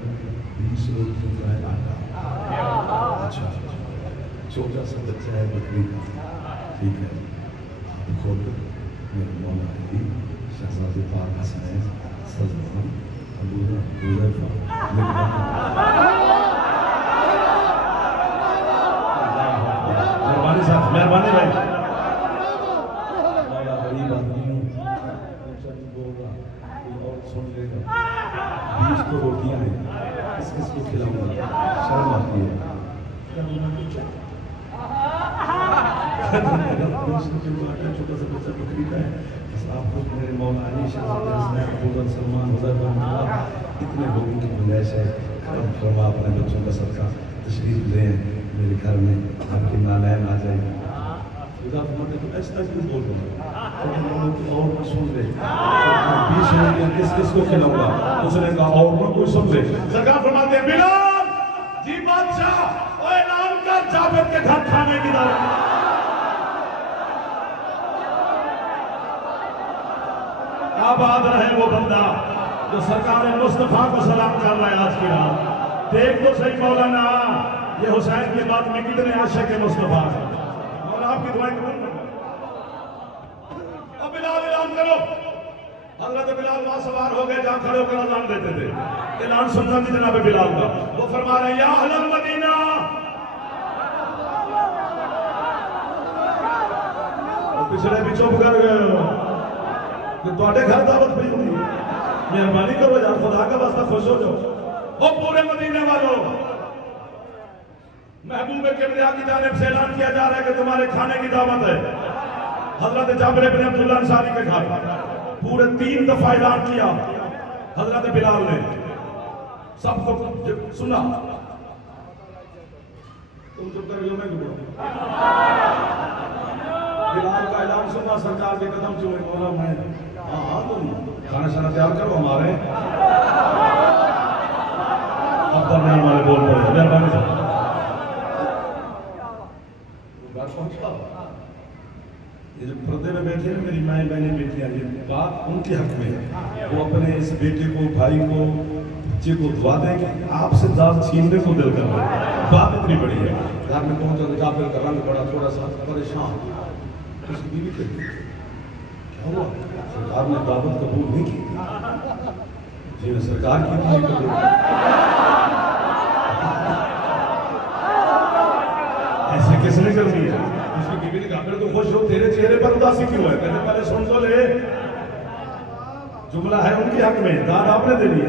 20 रोटियों का है आटा। अच्छा, छोटा सा बच्चा है बकरी का, ठीक है, आप खुद मेरे मौला अली शहजादी पाक हसनैन सल्लल्लाहु अलैहि वसल्लम, मेहरबानी साहब, मेहरबानी भाई, मौला गरीब आदमी हूँ, ऊंचा नहीं बोल रहा, कोई और सुन लेगा। 20 तो रोटियां हैं, किस किस को खिलाऊंगा? शर्म आती है। छोटा सा बच्चा बकरी का है, आपको मेरे मौला अली शहजादी सलमान इतने लोगों की गुंजाइश है, करम फरमा, अपने बच्चों का सदका तशरीफ लें मेरे घर में, आपकी नालैन आ जाएगी। ऐसा क्यों बोल रहा और सुन ले, 20 रोटियां किस किस को खिलाऊंगा? उसने कहा और कोई सुन ले। सरकार फरमाते हैं, बिलाल जी बादशाह, ऐलान कर जावेद के घर खाने की दावत। आबाद रहे वो बंदा जो सरकार मुस्तफा को सलाम कर रहा है आज की रात। देख तो सही मौलाना, ये हुसैन की बात में कितने आशिक है मुस्तफा है। और आपकी दुआएं कबूल करो। अब बिलाल ऐलान करो। हजरत बिलाल वहां सवार हो गए जहां खड़े होकर अज़ान देते थे। ऐलान सुनना थी जनाब बिलाल का। वो फरमा रहे हैं, या अहलल मदीना, पिछले भी चुप कर गए कि ਤੁਹਾਡੇ घर दावत पई हुई है, मेहरबानी करो यार, खुदा का वास्ता खुश हो जाओ। और पूरे मदीने वालों, महबूब किबरिया की जानिब से ऐलान किया जा रहा है कि तुम्हारे खाने की दावत है। हजरत जाबिर इब्न अब्दुल्लाह अंसारी के घर पूरे 3 दफा ऐलान किया हजरत बिलाल ने, सबको सुना। तुम चुप कर लो, मैं बिलाल का ऐलान सुना, सरकार के कदम चूमे, बोला मैं हाँ तुम खाना शाना तैयार करो हमारे। अब दरमियान वाले बोल पड़े, मेहरबानी साहब पहुंचा। ये जो पर्दे में बैठे हैं मेरी माएँ बहनें बेटियां, ये बात उनके हक में है। वो अपने इस बेटे को, भाई को, बच्चे को दुआ दें कि आपसे दाद छीनने को दिल कर रहे हैं। बात इतनी बड़ी है। घर में पहुंचा, जाबिर का रंग बड़ा थोड़ा सा परेशान, उसकी बीवी कहती क्या हुआ? सरकार ने दावत कबूल नहीं की। जी सरकार की नहीं कबूल। ऐसे किसने कर दिया? उसकी बीवी ने कहा, तो खुश हो, तेरे चेहरे पर उदासी क्यों है? कहते पहले सुन तो ले, जुमला है उनके हक में, दाद आपने दे दिया।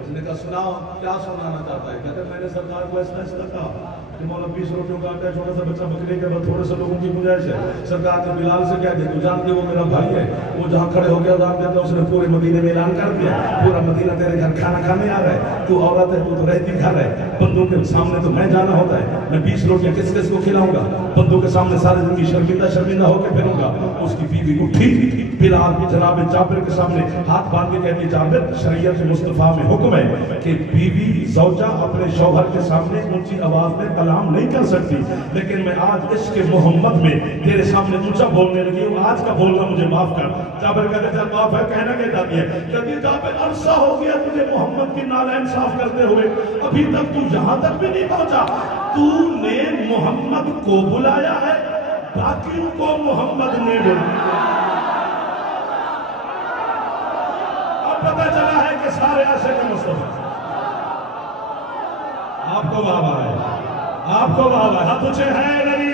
उसने कहा सुनाओ क्या सुनाना चाहता है? कहते मैंने सरकार को ऐसा ऐसा कहा कि मौला 20 रुपयों का आटा, छोटा सा बच्चा बकरे के बाद थोड़े से लोगों की गुंजाइश है। सरकार ने बिलाल से कह दिया, तू जानती वो मेरा भाई है, वो जहाँ खड़े हो गया अज़ान देता, उसने पूरे मदीने में ऐलान कर दिया, पूरा मदीना तेरे घर खाना खाने आ रहा है, तू औरत है, तू तो रहती घर है, बंदों के सामने तो मैं जाना होता है, मैं 20 रोटियां किस किस को खिलाऊंगा, बंदों के सामने सारी जिंदगी शर्मिंदा होकर फिरूंगा। उसकी बीवी उठी, बिलाल भी जनाब जाबिर के सामने हाथ बांध के कहती, जाबिर शरीयत मुस्तफा में हुक्म है कि बीवी ज़ौजा अपने शौहर के सामने ऊंची आवाज में कलाम नहीं कर सकती, लेकिन मैं आज इसके मोहम्मद में तेरे सामने ऊंचा बोलने लगी हूँ, आज का बोलना मुझे माफ कर। जाबिर कहते चल माफ है, कहना क्या चाहती है? कहती जाबिर अरसा हो गया तुझे मोहम्मद की नालैन साफ करते हुए, अभी तक तू यहाँ तक भी नहीं पहुंचा। तूने मोहम्मद को बुलाया है, बाकियों को मोहम्मद ने बुलाया। अब पता चला है कि सारे आशिक मुस्तफा। आपको वाह है, आपको वाह, हाथ ऊंचे हैं नहीं।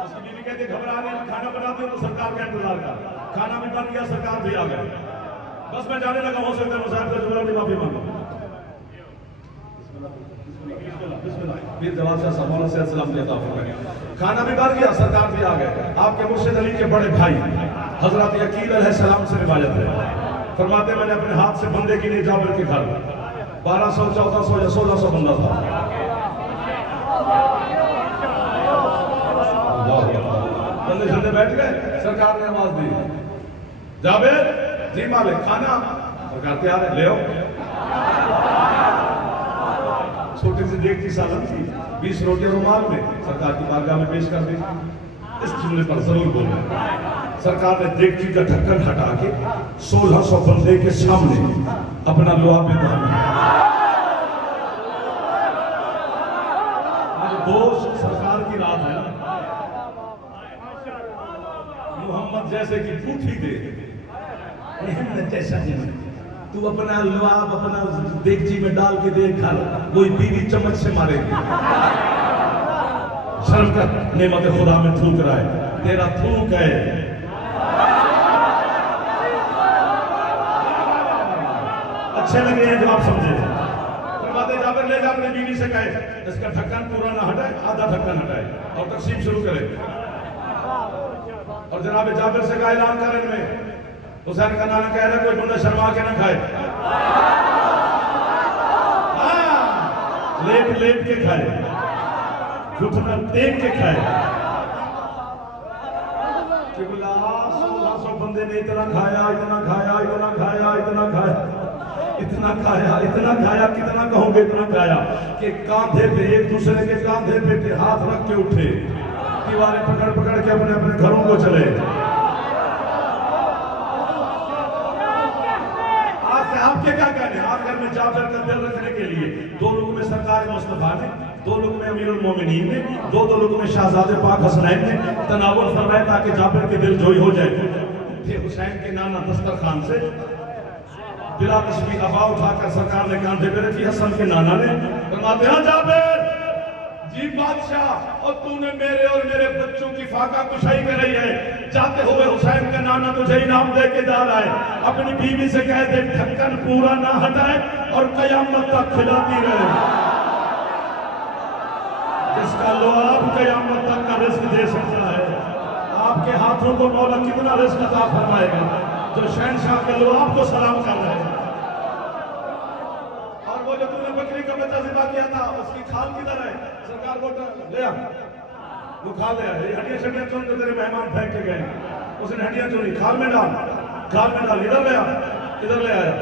उसकी बीवी कहती घबरा नहीं, खाना बनाते तो सरकार का इंतजार कर, खाना भी बन गया, सरकार भी आ गई, बस मैं जाने लगा, हो सकता है मुसाफिर से जुमला की माफी मांगो। फिर जवाब शाह साहब से सलाम देता हूं, खाना भी बन गया, सरकार भी आ गए। आपके मुर्शिद अली के बड़े भाई हजरत यकील अलैहिस्सलाम से रिवायत है, फरमाते मैंने अपने हाथ से बंदे की नहीं जाबिर के घर 1200, 1400 या 1600 बंदा था। बंदे झंडे बैठ गए, सरकार ने आवाज दी, जाबिर जी मालिक खाना, सरकार तैयार है, ले आओ। छोटी सी देख की सालन थी, 20 रोटियां रुमाल में सरकार की बारगाह में पेश कर दी। इस जुमले पर जरूर बोलना, सरकार ने देगची का ढक्कन हटा के 1600 बंदे के सामने अपना लुआब में दोस्त सरकार की रात है, मोहम्मद जैसे कि पूठी दे जैसा तू अपना लुआब अपना देगची में डाल के देख, कोई बीवी चम्मच से मारेगी। शर्म कर, नेमत खुदा में थूक रहा है, तेरा थूक है। अच्छे लगे हैं जो आप समझे। फरमाते जाबिर ले जा अपनी बीवी से कहे इसका ढक्कन पूरा ना हटाए, आधा ढक्कन हटाए और तकसीम शुरू करे। और जनाब जाबिर से का ऐलान करें में हुसैन का नाना कह रहा कोई बंदा शर्मा के ना खाए, लेट लेट के खाए, घुटना टेक के खाए। 1600 बंदे ने इतना खाया, इतना खाया, इतना खाया, इतना खाया, इतना खाया, इतना खाया, कितना कहोगे इतना खाया कि कांधे पे एक दूसरे के कांधे पे हाथ रख के उठे, दीवारें पकड़ पकड़ के अपने अपने घरों को चले। आपके क्या कहने, आप घर में जाबिर का दिल रखने के लिए 2 लोगों में सरकार मुस्तफा ने, 2 लोगों में अमीरुल मोमिनीन ने, 2 लोगों में शहजादे पाक हसनैन ने तनावुल फरमाया ताकि जाबिर के दिल जोई हो जाए। फिर हुसैन के नाना दस्तरखान से बिला तशबीह हवा उठाकर सरकार ने कांधे पे रखी, हसन के नाना ने फरमाते हैं जाबिर जी बादशाह, और तूने मेरे और मेरे बच्चों की फाका कुशाई कराई है, जाते हुए हुसैन का नाना तुझे इनाम दे के जा रहा है, अपनी बीवी से कह दे ढक्कन पूरा ना हटाए और कयामत तक खिलाती रहे। जिसका लुआब कयामत तक का रिस्क दे सकता है, आपके हाथों को मौला कितना रिस्क अता फरमाएगा जो शहनशाह के लुआब को सलाम कर रहे हैं। और वो जो तूने बकरी का बच्चा ज़िबा किया था उसकी खाल किधर है? सरकार को ले आ, वो खाल ले आ, हड्डियां शड्डियां चुन के तेरे मेहमान फेंक के गए, उसने हड्डियां चुनी, खाल में डाल, खाल में डाल, इधर ले आ, इधर ले आया,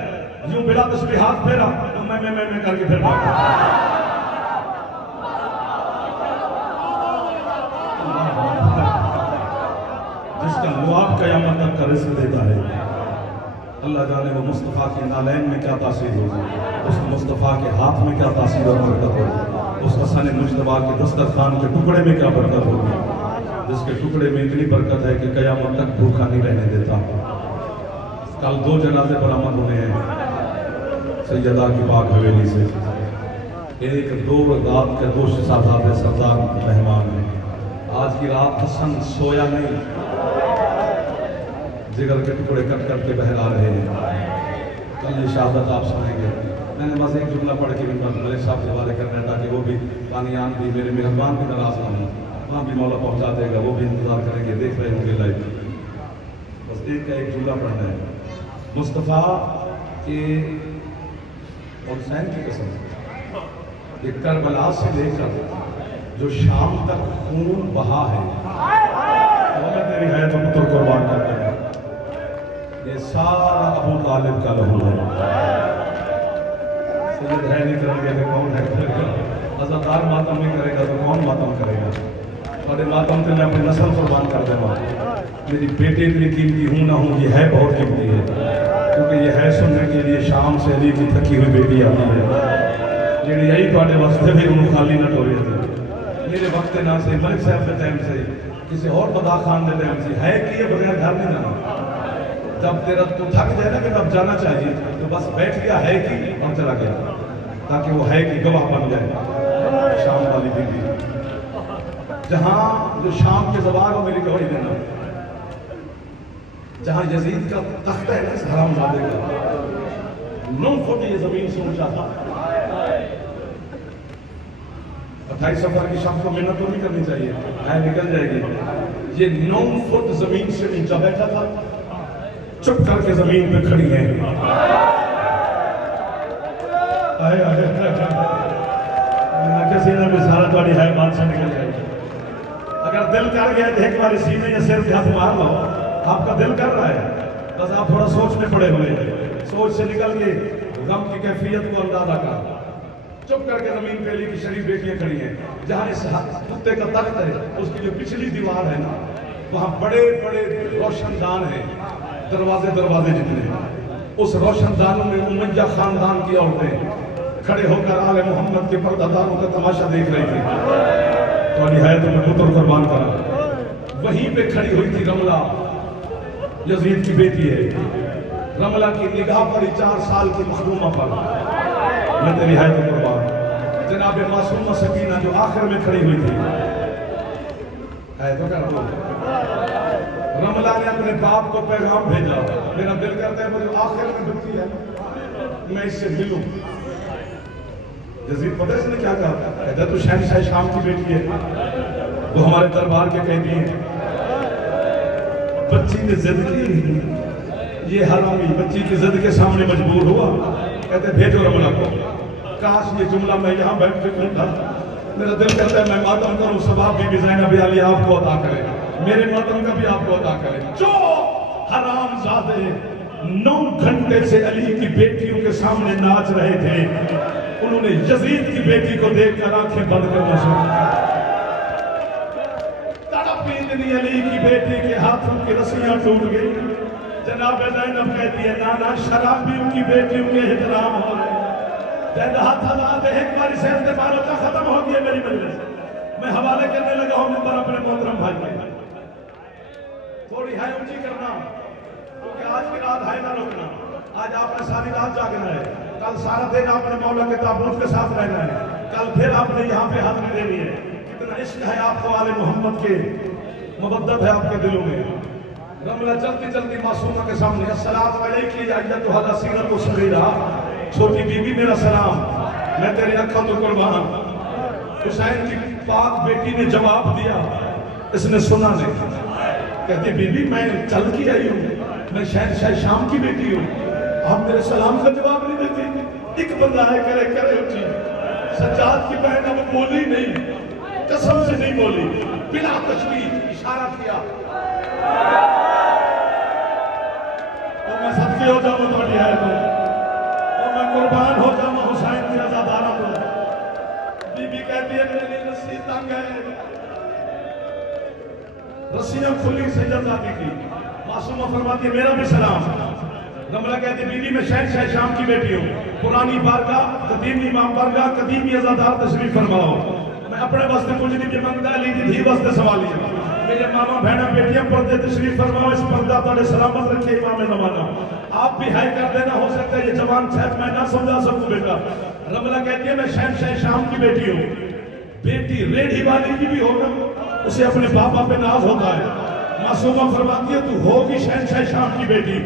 यूं बिला तस्बीह हाथ फेरा तो मैं करके फिर भागा। जिसका लुआब कयामत तक का रिस्क देता है, अल्लाह जाने वो मुस्तफ़ा के नालैन में क्या तासीर होगी, उस मुस्तफ़ा के हाथ में क्या तासीर और बरकत होगी, उस हसन मुजतबा के दस्तरखान के टुकड़े में क्या बरकत होगी, जिसके टुकड़े में इतनी बरकत है कि कयामत तक भूखा नहीं रहने देता। कल 2 जनाजे बरामद होने हैं सैयदा की पाक हवेली से, एक 2 रात के 2 शहजादे सरदार मेहमान हैं। आज की रात हसन सोया नहीं, जिगर के टुकड़े कट करके बहला रहे हैं। कल ये शहादत आप सुनेंगे। मैंने बस एक जुमला पढ़ के मलिक साहब के हवाले करना है ताकि वो भी कानियान भी मेरे मेहरबान भी नाराज ना हो, वहाँ भी मौला पहुँचा देगा, वो भी इंतजार करेंगे, देख रहे होंगे लाइव। बस एक का एक जुमला पढ़ना है। मुस्तफ़ा के हुसैन की कसम, ये करबला से लेकर जो शाम तक खून बहा है, तेरी है तो पुत्र कुर्बान करते हैं, ये सारा अबू तालिब का लहू है। सैयद है नहीं करेंगे तो कौन है करेगा? अज़ादार मातम नहीं करेगा तो कौन मातम करेगा? बड़े मातम से मैं अपनी नस्ल कुर्बान कर देगा। मेरी बेटे इतनी कीमती हूँ ना हूँ, ये है बहुत कीमती है, क्योंकि ये है सुनने के लिए शाम से अली की थकी हुई बेटी आती है, जी यही थोड़े वास्ते भी उन्होंने खाली न टोरे थे। मेरे वक्त ना से मलिक साहब के टाइम से किसी और बदा खान के टाइम से है कि ये बगैर घर नहीं जाना। जब तेरा तू थक जाए ना कि अब जाना चाहिए तो बस बैठ गया है कि और चला गया, ताकि वो है कि गवाह बन जाए। शाम वाली बीबी जहाँ जो शाम के जबान हो मेरी गवाही देना, जहाँ यजीद का तख्त है ना हरामजादे का, 9 फुट ये जमीन से ऊंचा था। 28 सफर की शाम को मेहनत तो नहीं करनी चाहिए, निकल जाएगी। ये 9 फुट जमीन से ऊंचा बैठा था, चुप करके जमीन पे खड़ी है। सारा थोड़ी है बात से निकल जाएगी। अगर दिल कर गया तो एक बार सीने या सिर पे हाथ मार लो, आपका दिल कर रहा है, बस आप थोड़ा सोच में पड़े हुए हैं। सोच से निकल के गम की कैफियत को अंदाजा कर, चुप करके जमीन पे अली की शरीफ बेटियां खड़ी हैं। जहां इस कुत्ते का तख्त है उसकी जो पिछली दीवार है ना, वहां बड़े बड़े रोशनदान हैं, दरवाजे दरवाजे जितने। उस रोशनदानों में उमैया खानदान की औरतें खड़े होकर आले मोहम्मद के पर्दादारों का तमाशा देख रही थी। थोड़ी है तो मैं पुत्र कुर्बान करा। वहीं पे खड़ी हुई थी रमला, यजीद की बेटी है। रमला की निगाह पड़ी 4 साल की मखदूमा पर, मैं तेरी है तो कुर्बान। जनाब मासूमा सकीना जो आखिर में खड़ी हुई थी, है तो कर दो। रमला ने अपने बाप को पैगाम भेजा, मेरा दिल करता है मुझे आखिर में दुखी है, मैं इससे मिलूं। यजीद पता है इसने क्या कहा? कहता तू शहनशाह शाम की बेटी है, वो हमारे दरबार के कैदी हैं। बच्ची ने जिद की, ये हरामी बच्ची की जिद के सामने मजबूर हुआ। कहते भेजो रमला को। काश ये जुमला मैं यहाँ बैठ के कहता, मेरा दिल करता है मैं मातम करूं, सवाब भी ज़ैनब अली आपको अता करे, मेरे मातम का भी आपको अता करे। जो हरामजादे 9 घंटे से अली की बेटियों के सामने नाच रहे थे, उन्होंने यजीद की बेटी को देखकर आंखें बंद करना शुरू किया। तड़पी इतनी अली की बेटी के हाथों की रस्सियां टूट गई। जनाब ज़ैनब कहती है नाना शराबियों की बेटियों के एहतराम हो रहे, हाथ हलाते एक बार से मारोता खत्म हो गया मेरी मजलिस। मैं हवाले करने लगा हूं पर अपने मोहतरम भाई थोड़ी है ऊंची करना, क्योंकि आज की रात है ना रुकना। आज आपने सारी रात जागना है, कल सारा दिन आपने मौला के ताबूत के साथ रहना है, कल फिर आपने यहाँ पे हाजिरी देनी है। कितना इश्क है आपको आले मोहम्मद के, मोहब्बत है आपके दिलों में। रमला चलती चलती मासूमा के सामने अस्सलाम वालेकुम अय्युहा सीरत सगीरा, छोटी बीबी मेरा सलाम, मैं तेरी अखों तो कुर्बान। हुसैन की पाक बेटी ने जवाब दिया, इसने सुना नहीं। कहती बीबी मैं चल की आई हूँ, मैं शहनशाह शाम की बेटी हूँ, आप मेरे सलाम का जवाब नहीं देती। एक बंदा है करे करे उठी। सज्जाद की बहन अब बोली नहीं, कसम से नहीं बोली, बिना तशबीह इशारा किया। तो मैं सच्ची हो जाऊँ थोड़ी है तो मैं कुर्बान हो जाऊँ हुसैन की आजादारा को। बीबी कहती है मेरे लिए रस्सी तंग है, रस्सियां खुली सैयदजादी की। मासूमा फरमाती है मेरा भी सलाम। रमला कहती बीबी मैं शहनशाह शाम की बेटी हूँ, पुरानी बारगाह कदीम इमाम बारगाह कदीमी आजादार तशरीफ फरमाओ। मैं अपने वास्ते कुछ नहीं मंगता, ली थी वास्ते सवाल है। मेरे मामा बहना बेटियां पर्दे तशरीफ फरमाओ, इस पर्दा तारे सलामत रखे इमाम ज़माना। आप भी हाय कर देना, हो सकता है ये जवान शायद मैं ना समझा सकूं बेटा। रमला कहती है मैं शहनशाह शाम की बेटी हूँ। बेटी रेढ़ी वाली की भी होगा, उसे अपने पापा पे नाज होता है, मासूमा फरमाती है तू होगी शहंशाह शाम की बेटी,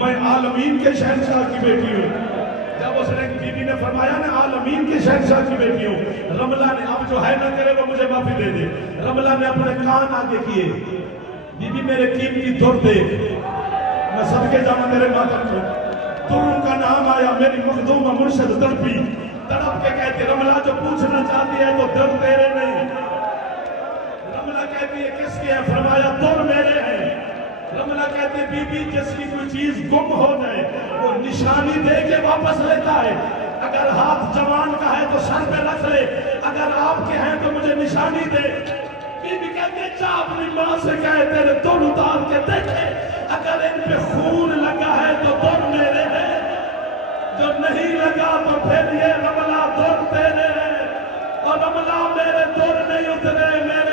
मैं आलमीन के शहंशाह की बेटी हूँ। जब उसने बीबी ने फरमाया ना आलमीन के शहंशाह की बेटी हूँ, रमला ने अब जो है ना करे वो मुझे माफी दे दे। रमला ने अपने कान आगे किए, बीबी मेरे कीमती दुर दे, मैं सबके जाऊँ तेरे मातम को। दुरों का नाम आया मेरी मखदूमा मुर्शद तड़पी, तड़प के कहते रमला जो पूछना चाहती है तो दर तेरे नहीं। रमला कहती है किसके हैं? फरमाया दुर मेरे हैं। रमला कहती है बीबी जिसकी कोई चीज गुम हो जाए वो निशानी दे के वापस लेता है। अगर हाथ जवान का है तो सर पे रख ले, अगर आपके हैं तो मुझे निशानी दे। बीबी कहती है जा अपनी माँ से कहे तेरे दुर उतार के देखे, अगर इन पे खून लगा है तो दुर मेरे है, जो नहीं लगा तो फिर ये रमला दुर तेरे है। और रमला मेरे दुर नहीं उतरे, मेरे